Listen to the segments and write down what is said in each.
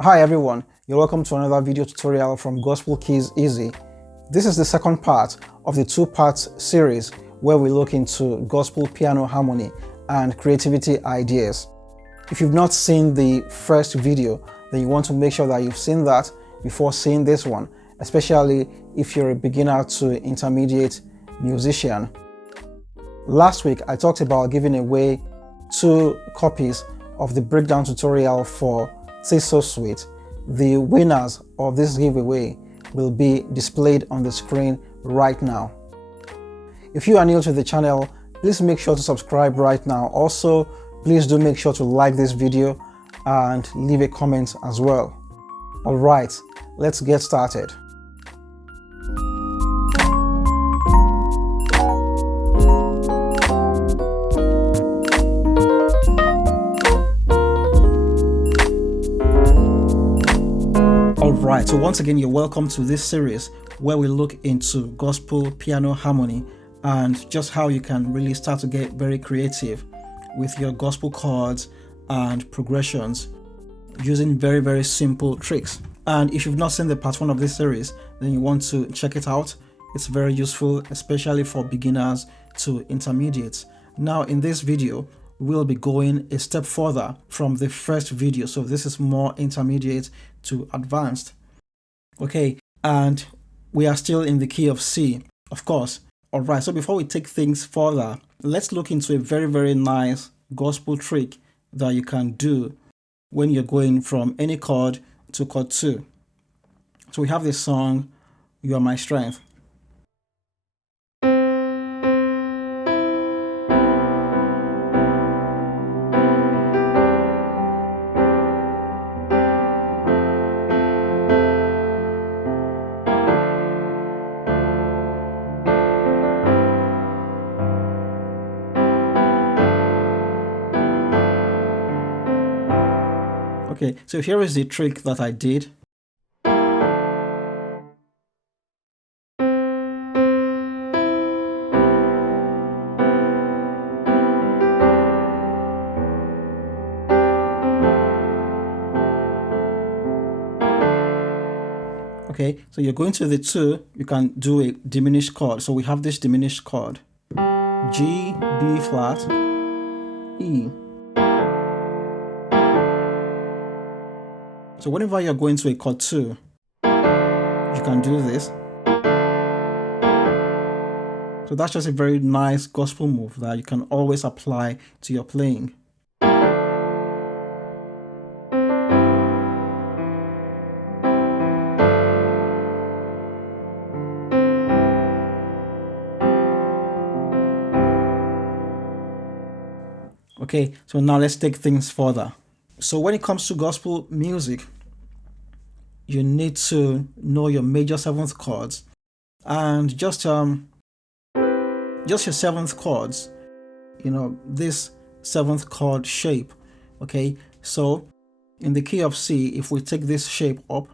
Hi everyone, you're welcome to another video tutorial from Gospel Keys Easy. This is the second part of the two-part series where we look into gospel piano harmony and creativity ideas. If you've not seen the first video, then you want to make sure that you've seen that before seeing this one, especially if you're a beginner to intermediate musician. Last week, I talked about giving away 2 copies of the breakdown tutorial for Say So Sweet. The winners of this giveaway will be displayed on the screen right now. If you are new to the channel, please make sure to subscribe right now. Also, please do make sure to like this video and leave a comment as well. Alright, let's get started. Alright, so once again, you're welcome to this series where we look into gospel piano harmony and just how you can really start to get very creative with your gospel chords and progressions using very simple tricks. And if you've not seen the part 1 of this series, then you want to check it out. It's very useful, especially for beginners to intermediates. Now in this video, we'll be going a step further from the first video, so this is more intermediate to advanced. Okay, and we are still in the key of C, of course. Alright, so before we take things further, let's look into a very nice gospel trick that you can do when you're going from any chord to chord 2. So we have this song, You Are My Strength. Okay, so here is the trick that I did. Okay, so you're going to the 2, you can do a diminished chord. So we have this diminished chord, G, B flat, E. So whenever you're going to a chord 2, you can do this. So that's just a very nice gospel move that you can always apply to your playing. Okay, so now let's take things further. So when it comes to gospel music, you need to know your major 7th chords and just your 7th chords, this 7th chord shape. Okay, so in the key of C, if we take this shape up,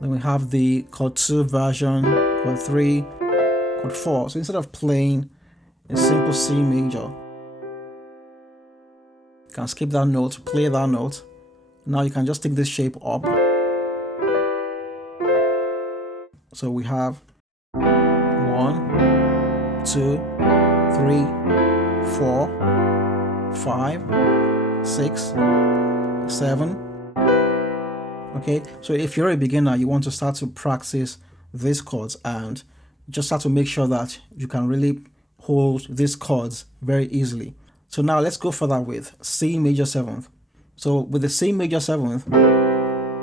then we have the chord 2 version, chord 3, chord 4. So instead of playing a simple C major, you can skip that note, play that note. Now you can just take this shape up. So we have 1, 2, 3, 4, 5, 6, 7. Okay, so if you're a beginner, you want to start to practice these chords and just start to make sure that you can really hold these chords very easily. So now let's go further with C major 7th. So with the C major 7th,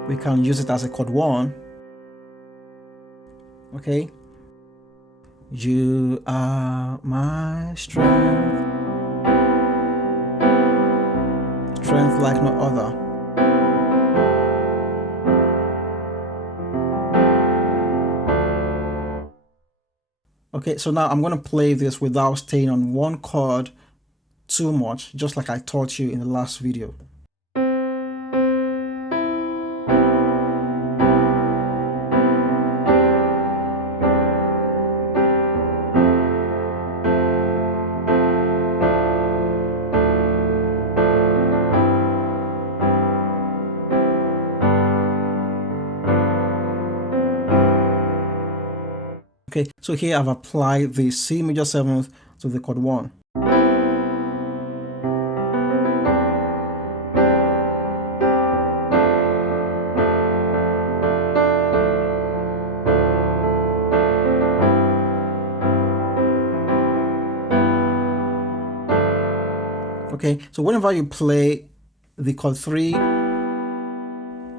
we can use it as a chord 1. Okay. You are my strength, strength like no other. Okay, so now I'm going to play this without staying on one chord too much, just like I taught you in the last video. Okay, so here I've applied the C major 7th to the chord 1. Okay, so whenever you play the chord 3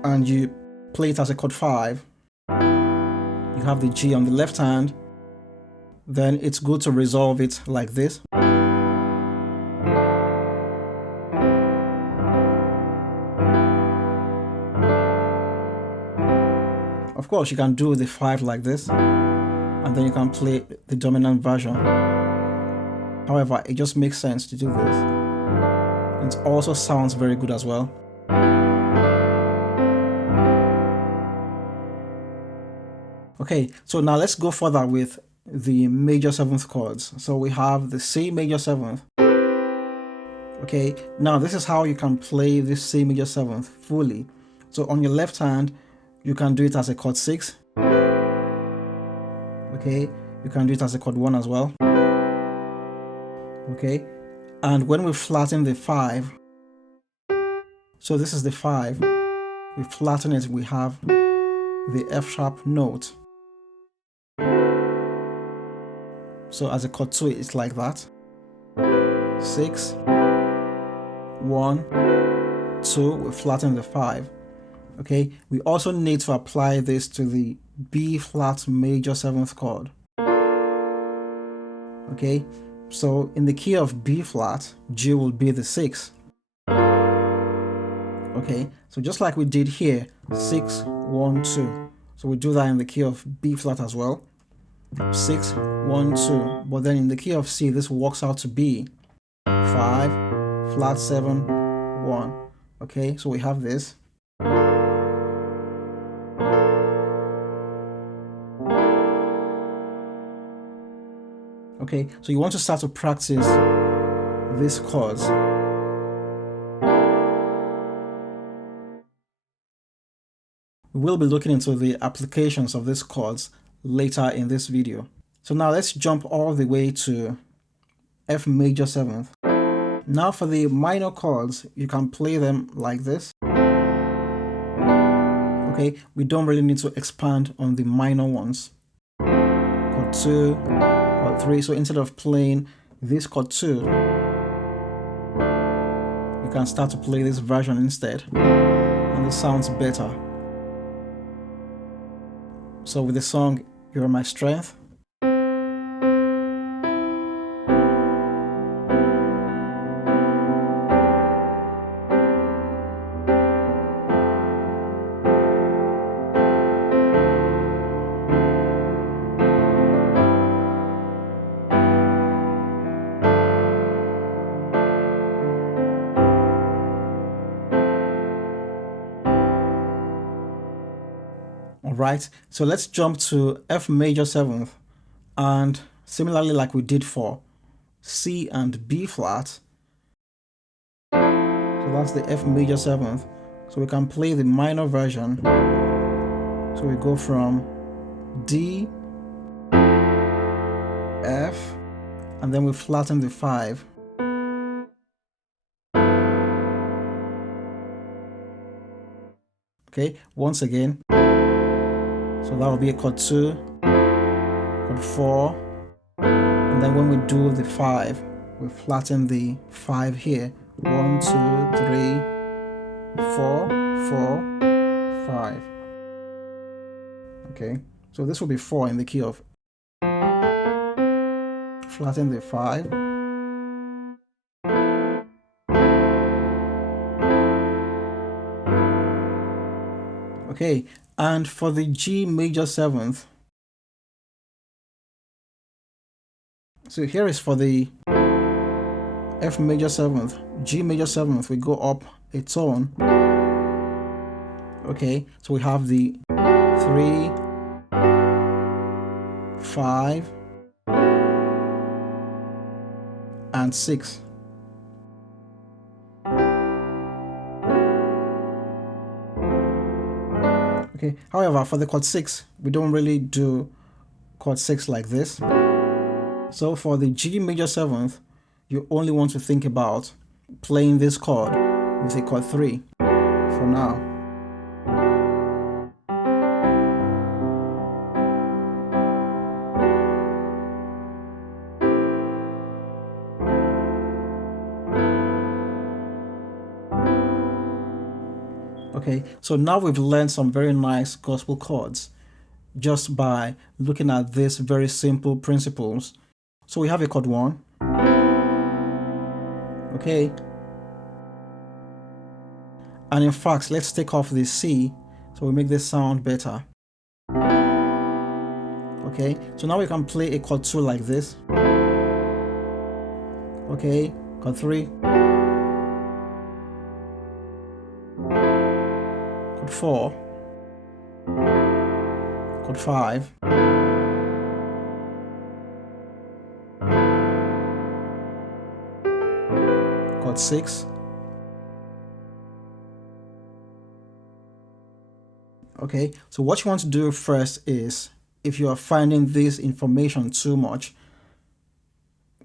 and you play it as a chord 5, you have the G on the left hand, then it's good to resolve it like this. Of course, you can do the 5 like this, and then you can play the dominant version. However, it just makes sense to do this. It also sounds very good as well. Okay, so now let's go further with the major 7th chords. So we have the C major 7th. Okay, now this is how you can play this C major 7th fully. So on your left hand, you can do it as a chord 6. Okay, you can do it as a chord 1 as well. Okay, and when we flatten the 5, so this is the 5, we flatten it, we have the F sharp note. So as a chord 2, it's like that. 6, 1, 2, we flatten the 5. Okay, we also need to apply this to the B flat major 7th chord. Okay, so in the key of B flat, G will be the 6. Okay, so just like we did here, 6, 1, 2. So we do that in the key of B flat as well. 6, 1, 2. But then in the key of C, this works out to be 5, flat 7, 1. Okay, so we have this. Okay, so you want to start to practice these chords. We will be looking into the applications of these chords later in this video. So now let's jump all the way to F major 7th. Now for the minor chords, you can play them like this. Okay, we don't really need to expand on the minor ones. Chord 2, chord 3. So instead of playing this chord 2, you can start to play this version instead, and it sounds better. So with the song You're My Strength, Alright, so let's jump to F major 7th, and similarly like we did for C and B flat, so that's the F major 7th, so we can play the minor version. So we go from D, F, and then we flatten the 5. Okay, once again. So that will be a chord 2, chord 4, and then when we do the 5, we flatten the 5 here. 1, 2, 3, 4, 4, 5. Okay, so this will be 4 in the key of. Flatten the 5. Okay, and for the G major 7th, so here is for the F major 7th, G major 7th, we go up a tone. Okay, so we have the 3, 5, and 6. Okay, however, for the chord 6, we don't really do chord 6 like this. So for the G major 7th, you only want to think about playing this chord with a chord 3 for now. Okay, so now we've learned some very nice gospel chords just by looking at these very simple principles. So we have a chord 1. Okay. And in fact, let's take off the C so we make this sound better. Okay, so now we can play a chord 2 like this. Okay, chord 3. Chord 4. Chord 5. Chord 6. Okay, so what you want to do first is, if you are finding this information too much,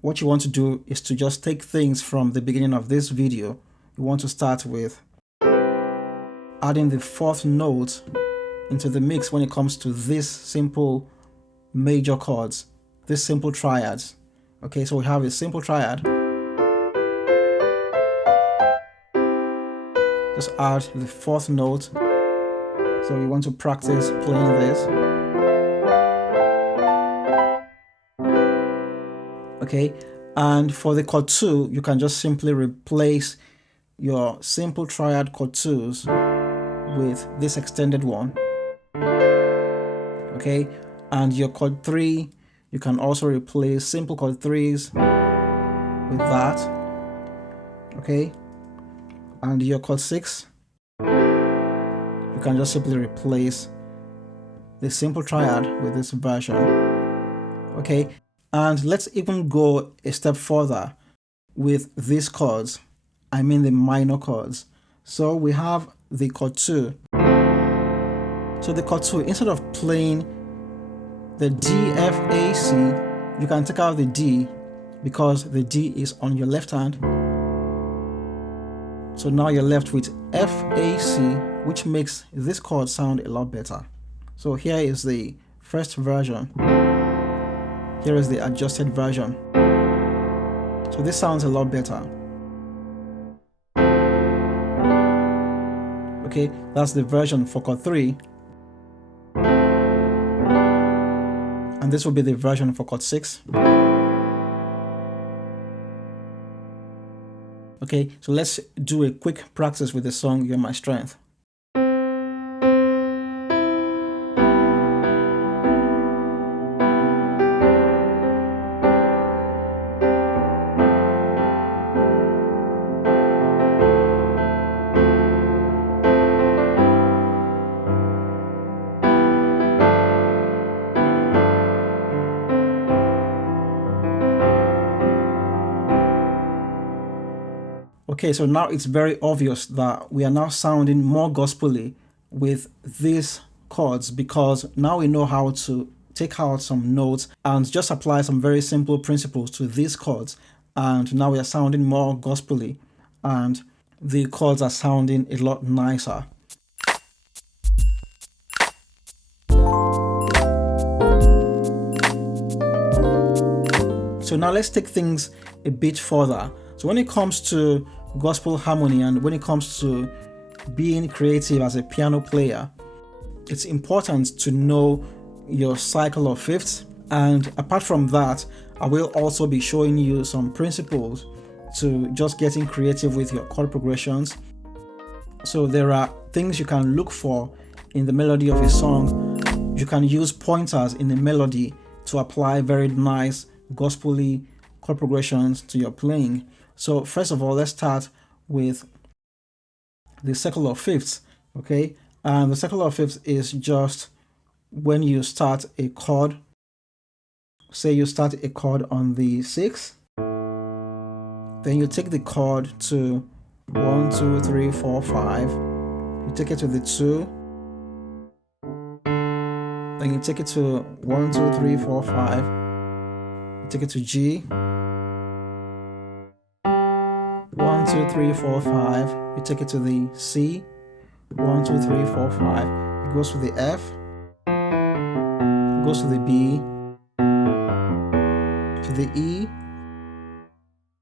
what you want to do is to just take things from the beginning of this video. You want to start with adding the 4th note into the mix when it comes to these simple major chords, these simple triads. Okay, so we have a simple triad. Just add the 4th note. So you want to practice playing this. Okay, and for the chord 2, you can just simply replace your simple triad chord 2s with this extended one. Okay, and your chord 3, you can also replace simple chord 3s with that. Okay, and your chord 6, you can just simply replace the simple triad with this version. Okay, and let's even go a step further with these chords. I mean the minor chords. So we have the chord 2. So the chord 2, instead of playing the D, F, A, C, you can take out the D because the D is on your left hand. So now you're left with F, A, C, which makes this chord sound a lot better. So here is the first version. Here is the adjusted version. So this sounds a lot better. Okay, that's the version for chord 3. And this will be the version for chord 6. Okay, so let's do a quick practice with the song You're My Strength. Okay, so now it's very obvious that we are now sounding more gospelly with these chords because now we know how to take out some notes and just apply some very simple principles to these chords. And now we are sounding more gospelly and the chords are sounding a lot nicer. So now let's take things a bit further. So when it comes to gospel harmony and when it comes to being creative as a piano player, it's important to know your cycle of fifths. And apart from that, I will also be showing you some principles to just getting creative with your chord progressions. So there are things you can look for in the melody of a song. You can use pointers in the melody to apply very nice gospel-y chord progressions to your playing. So first of all, let's start with the circle of fifths, okay? And the circle of fifths is just when you start a chord. Say you start a chord on the 6, then you take the chord to 1, 2, 3, 4, 5. You take it to the 2, Then you take it to 1, 2, 3, 4, 5. You take it to G. 1, 2, 3, 4, 5. You take it to the C. 1, 2, 3, 4, 5. It goes to the F. It goes to the B. To the E.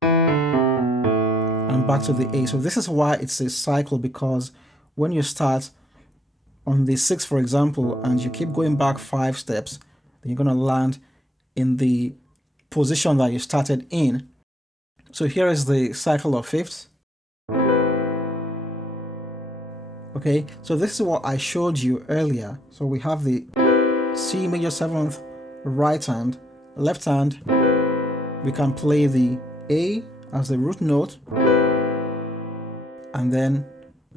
And back to the A. So this is why it's a cycle, because when you start on the 6, for example, and you keep going back 5 steps, then you're going to land in the position that you started in. So here is the cycle of fifths. Okay, so this is what I showed you earlier. So we have the C major 7th right hand, left hand. We can play the A as the root note, and then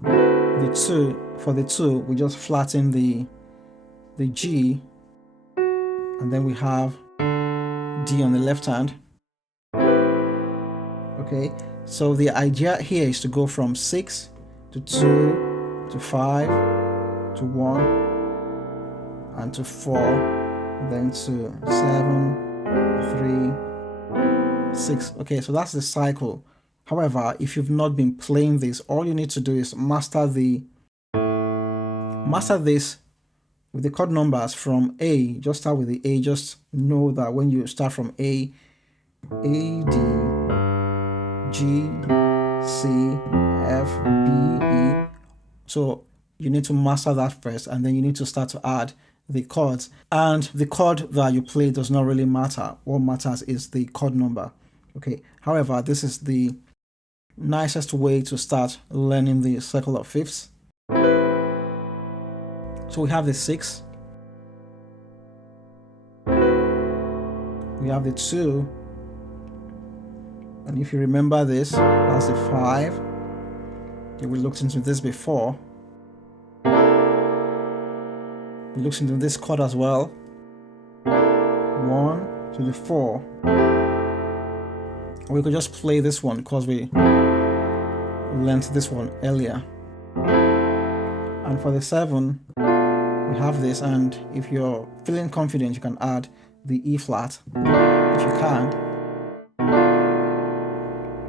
the 2, for the 2, we just flatten the G, and then we have D on the left hand. Okay, so the idea here is to go from 6 to 2 to 5 to 1 and to 4, then to 7, 3, 6. Okay, so that's the cycle. However, if you've not been playing this, all you need to do is master this with the chord numbers from A. Just start with the A. Just know that when you start from A, D, G, C, F, B, E. So you need to master that first, and then you need to start to add the chords. And the chord that you play does not really matter. What matters is the chord number. Okay. However, this is the nicest way to start learning the cycle of fifths. So we have the 6, we have the 2, and if you remember this, that's the 5. Okay, we looked into this before. We looked into this chord as well. 1 to the 4. We could just play this one because we learned this one earlier. And for the 7, we have this, and if you're feeling confident, you can add the E flat if you can.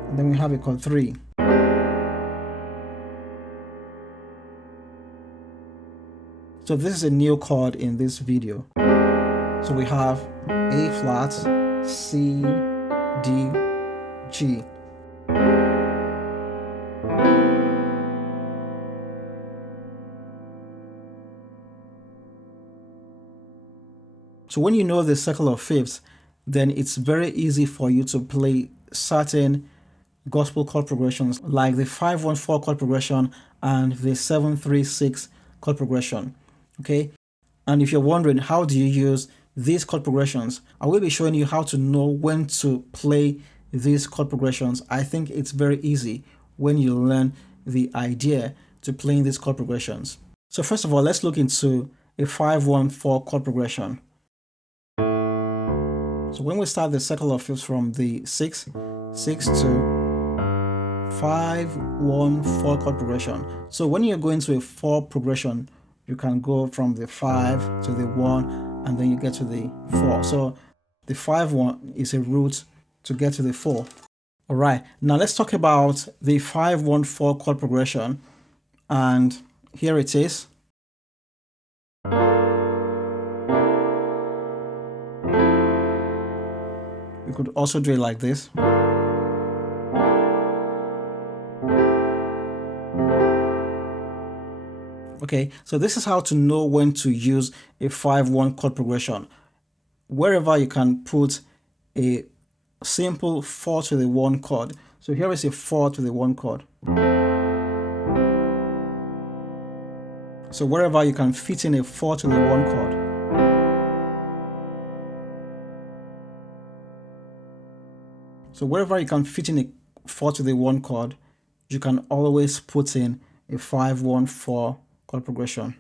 And then we have a chord 3. So this is a new chord in this video. So we have A flat, C, D, G. So when you know the cycle of fifths, then it's very easy for you to play certain gospel chord progressions like the 5-1-4 chord progression and the 7-3-6 chord progression. Okay, and if you're wondering how do you use these chord progressions, I will be showing you how to know when to play these chord progressions. I think it's very easy when you learn the idea to playing these chord progressions. So first of all, let's look into a 5-1-4 chord progression. So when we start the cycle of fifths from the 6 to 5-1-4 chord progression. So when you're going to a 4 progression, you can go from the 5 to the 1, and then you get to the 4. So the 5-1 is a route to get to the 4. All right, now let's talk about the 5-1-4 chord progression, and here it is. We could also do it like this. Okay, so this is how to know when to use a 5-1 chord progression. Wherever you can put a simple 4 to the 1 chord. So here is a 4 to the 1 chord. So wherever you can fit in a 4 to the 1 chord. So wherever you can fit in a 4 to the 1 chord, you can always put in a 5-1-4 chord progression.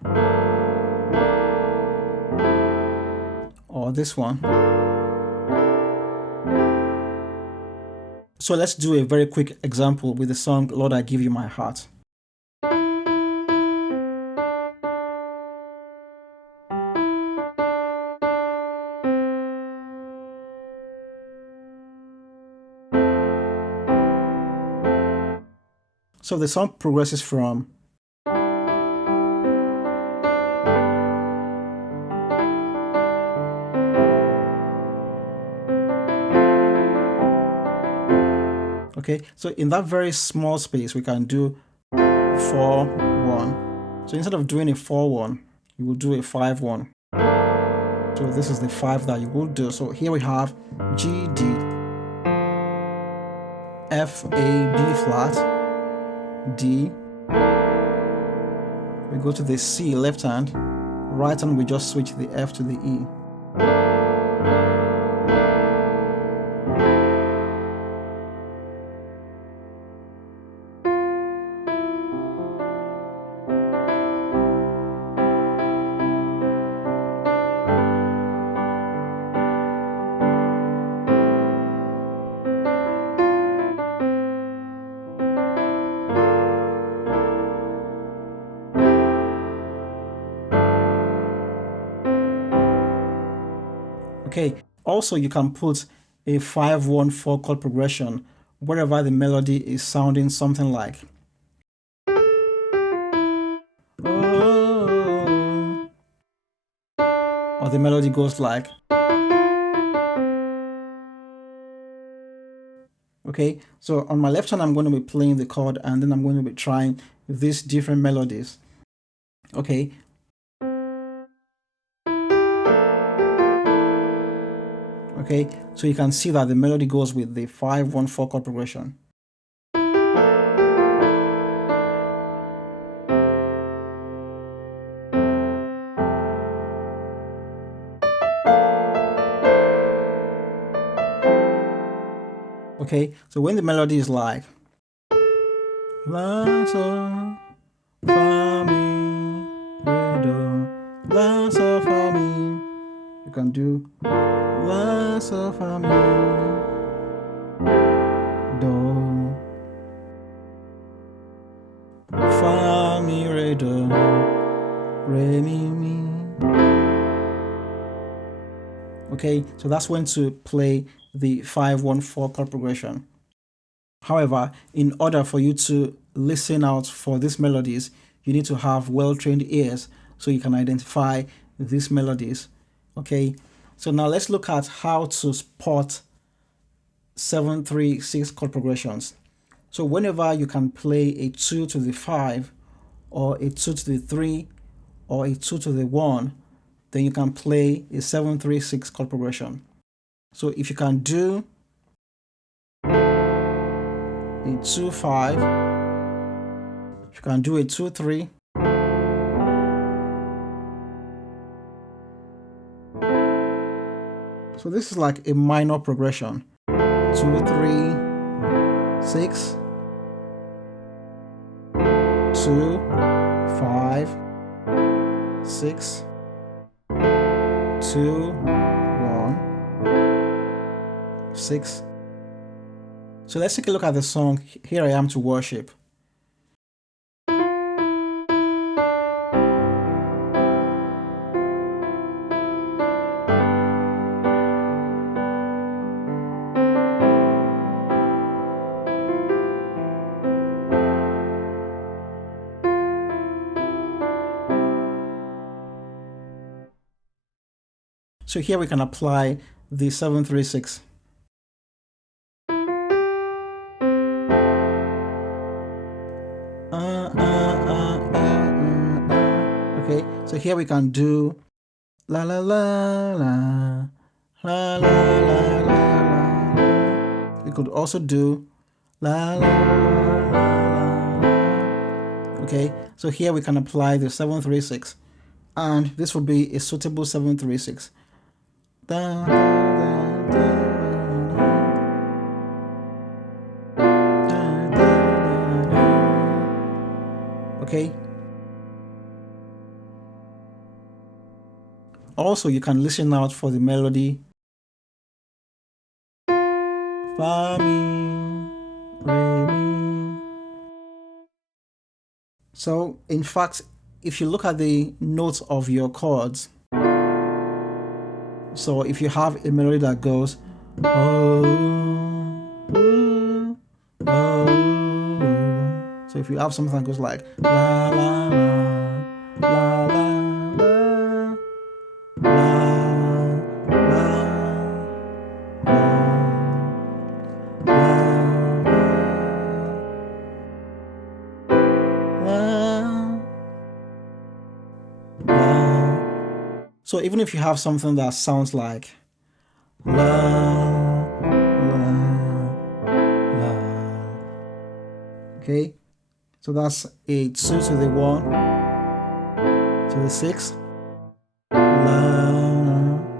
Or this one. So let's do a very quick example with the song Lord, I Give You My Heart. So the song progresses from okay, so in that very small space we can do 4-1. So instead of doing a 4-1, you will do a 5-1. So this is the 5 that you will do. So here we have G, D, F, A, B flat, D. We go to the C, left hand. Right hand, we just switch the F to the E. Okay, also you can put a 5-1-4 chord progression wherever the melody is sounding something like oh, or the melody goes like okay, so on my left hand I'm going to be playing the chord and then I'm going to be trying these different melodies. Okay, okay, so you can see that the melody goes with the 5-1-4 chord progression. Okay, so when the melody is like La, Sol, Fa, Mi, Re, Do, La, Sol, Fa, Mi, you can do La, Sol, Fa, Mi, Do, Fa, Mi, Re, Do, Re, Mi, Mi. Okay, so that's when to play the 5-1-4 chord progression. However, in order for you to listen out for these melodies, you need to have well-trained ears so you can identify these melodies. Okay, so now let's look at how to spot 7-3-6 chord progressions. So whenever you can play a 2 to the 5 or a 2 to the 3 or a 2 to the 1, then you can play a 7-3-6 chord progression. So if you can do a 2-5, you can do a 2-3, so this is like a minor progression. 2-3-6, 2-5-6, 2-1-6. So let's take a look at the song Here I Am to Worship. So here we can apply the 7-3-6. Okay, so here we can do la la la la la la la la la. We could also do la la la la la. Okay, so here we can apply the 7-3-6, and this will be a suitable 7-3-6. Da, da, da. Okay. Also, you can listen out for the melody. Fa, mi, re, mi. So, in fact, if you look at the notes of your chords, so if you have a melody that goes, oh, oh, oh, So if you have something that goes like la la la la la la la. So even if you have something that sounds like la, la, la, okay, so that's a 2 to the 1 to the 6, la,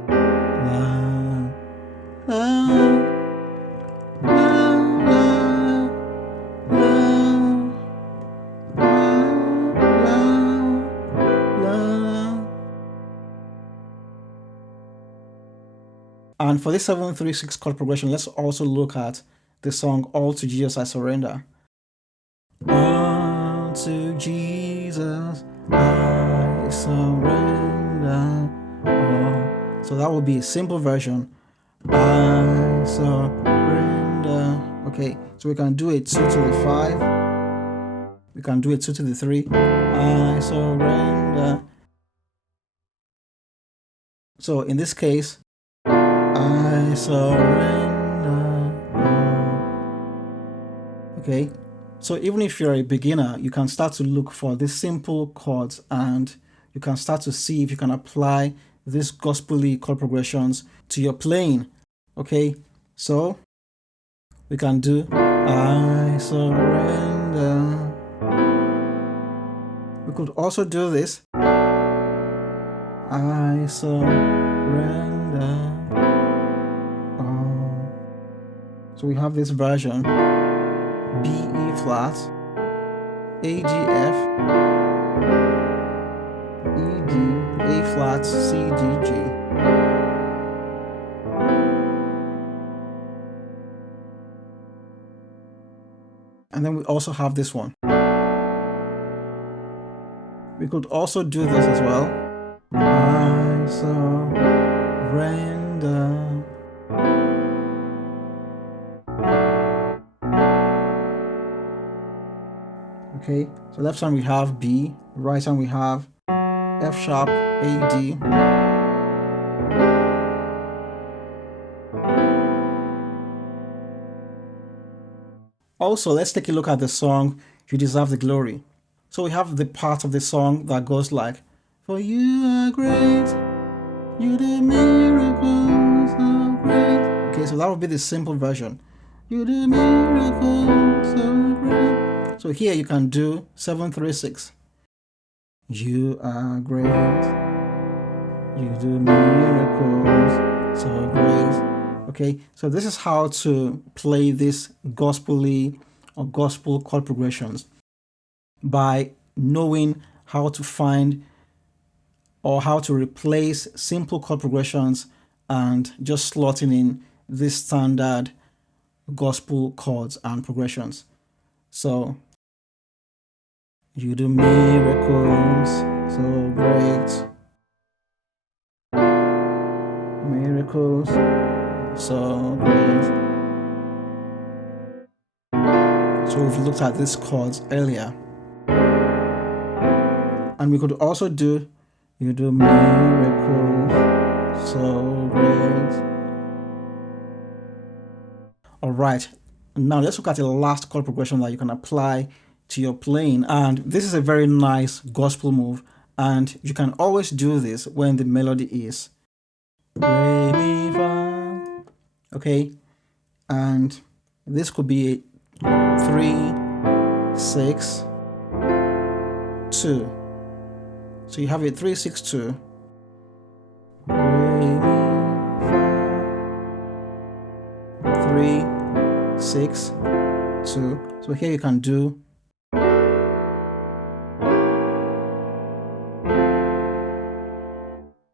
la, la, and for this 7-3-6 chord progression, let's also look at the song All to Jesus I Surrender. All to Jesus I surrender. All. So that would be a simple version. I surrender. Okay, so we can do a 2 to the 5. We can do a 2 to the 3. I surrender. So in this case, I surrender. Okay, so even if you're a beginner, you can start to look for these simple chords and you can start to see if you can apply these gospel-y chord progressions to your playing. Okay, so we can do I surrender. We could also do this. I surrender. So we have this version: B, E flat, A, G, F, E, D, A flat, C, D, G. And then we also have this one. We could also do this as well. I surrender. Okay, so left hand we have B, right hand we have F sharp, A, D. Also, let's take a look at the song You Deserve the Glory. So we have the part of the song that goes like, for you are great, you do miracles so great. Okay, so that would be the simple version. You do miracles so great. So here you can do 7-3-6. You are great, you do miracles so great. Okay, so this is how to play these gospel-y or gospel chord progressions, by knowing how to find or how to replace simple chord progressions and just slotting in these standard gospel chords and progressions. So you do miracles so great, miracles so great. So we've looked at these chords earlier. And we could also do, you do miracles so great. All right, now let's look at the last chord progression that you can apply to your playing. And this is a very nice gospel move, and you can always do this when the melody is re, mi, fa. Okay, and this could be 3, 6, 2. So you have a 3, 6, 2. Re, mi, fa. 3, 6, 2. So here you can do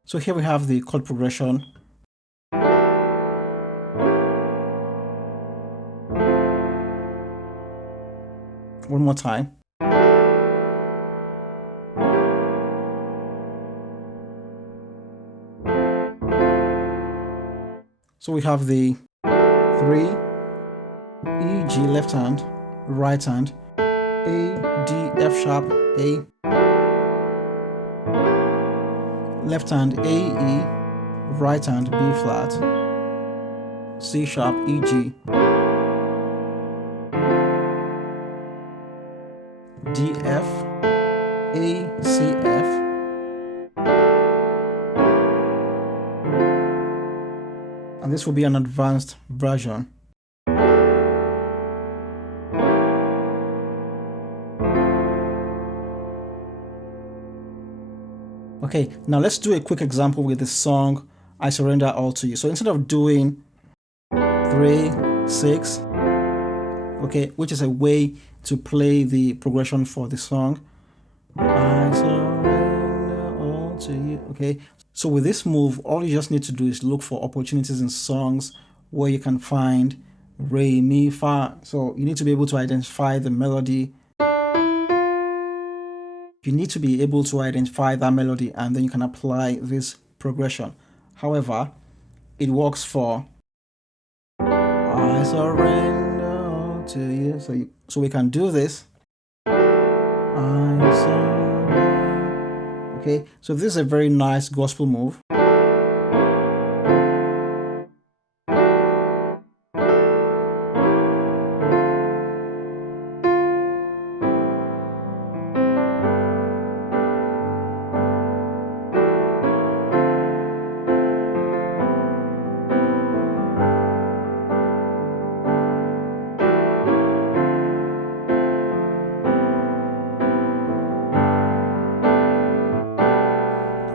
so here we have the chord progression. One more time. So we have the 3, E, G left hand, right hand, A, D, F sharp, A, left hand A, E, right hand B flat, C sharp, E, G, D, F, A, C, F, and this will be an advanced version. Okay, now let's do a quick example with the song I Surrender All to You. So instead of doing 3, 6, okay, which is a way to play the progression for the song, I surrender all to you. Okay, so with this move, all you just need to do is look for opportunities in songs where you can find re, mi, fa. So you need to be able to identify the melody. You need to be able to identify that melody, and then you can apply this progression. However, it works for I surrender all to you. So we can do this. I surrender. Okay, so this is a very nice gospel move.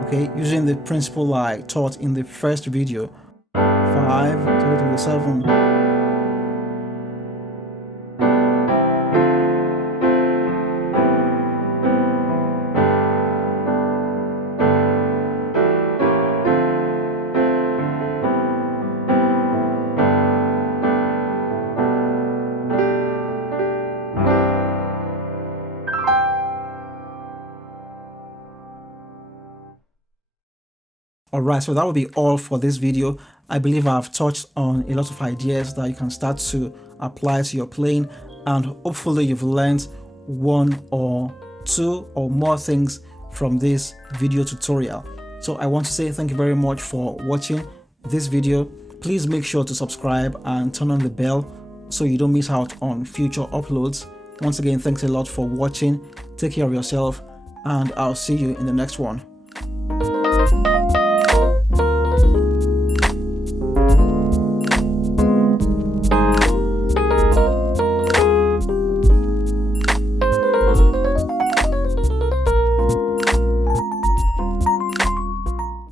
Okay, using the principle I taught in the first video, 5 to the 7. Alright, so that will be all for this video. I believe I've touched on a lot of ideas that you can start to apply to your playing, and hopefully you've learned 1 or 2 or more things from this video tutorial. So I want to say thank you very much for watching this video. Please make sure to subscribe and turn on the bell so you don't miss out on future uploads. Once again, thanks a lot for watching. Take care of yourself, and I'll see you in the next one.